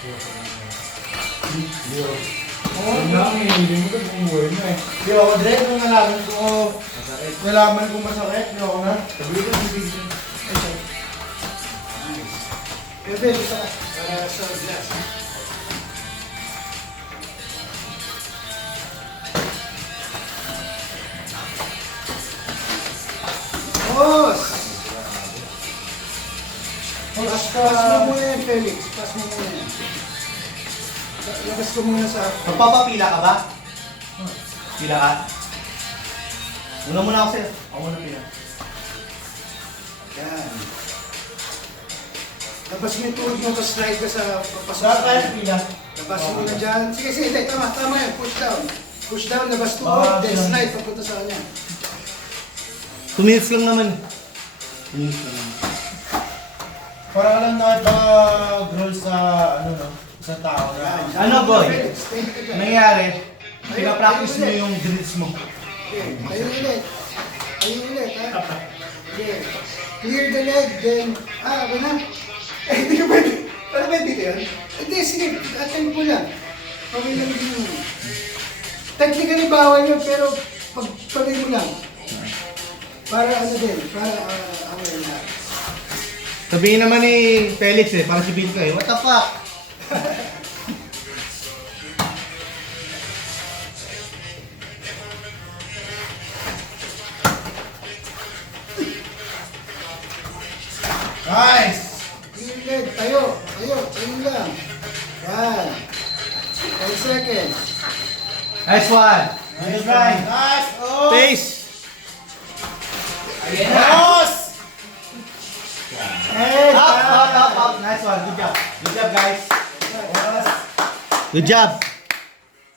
Hindi mo ito bumuhay mo eh. Di ako direct nung nalaman ko masakit. Di ako na. Sabi ko, bibigyan. Bebe, gusto ka. Sa glass. Boss! Pass mo muna yan, Felix. Pass mo muna yan. Labas ko muna sa... Magpapapila ka ba? Pila ka? Una muna ako sir. Ako muna pila. Yan. Labas mo yung tuhod mo, tapos slide ka sa papasok. Saan tayo pila? Labas mo na dyan. Sige, sige, tama yan. Push down. Push down, labas tuhod, then slide papunta sa kanya. 2 minutes lang naman. 2 minutes lang naman. Parang alam na baka girl sa ano no? Sa tao na. Ano boy? Felix, thank you dyan. Nangyayari, pinapractice mo yung drills mo. Okay, tayo ulit. Tayo ulit, ha? Okay. Clear the leg, then... okay na? Hindi ka pwede. Para pwede dito yun? Hindi, sige. Attempt mo lang. Okay lang din mo. Technically bawal yun, pero pagpagay mo lang. Para ano din, para aware na. Sabihin naman ni Felix eh, parang si Bill ka eh, what the fuck? Nice! Clear leg, tayo lang. Yan. 10 seconds. Nice one! Nice try! Nice! Oh! Pace! Boss! Hey, Up! Nice one, good job. Good job guys. Good job.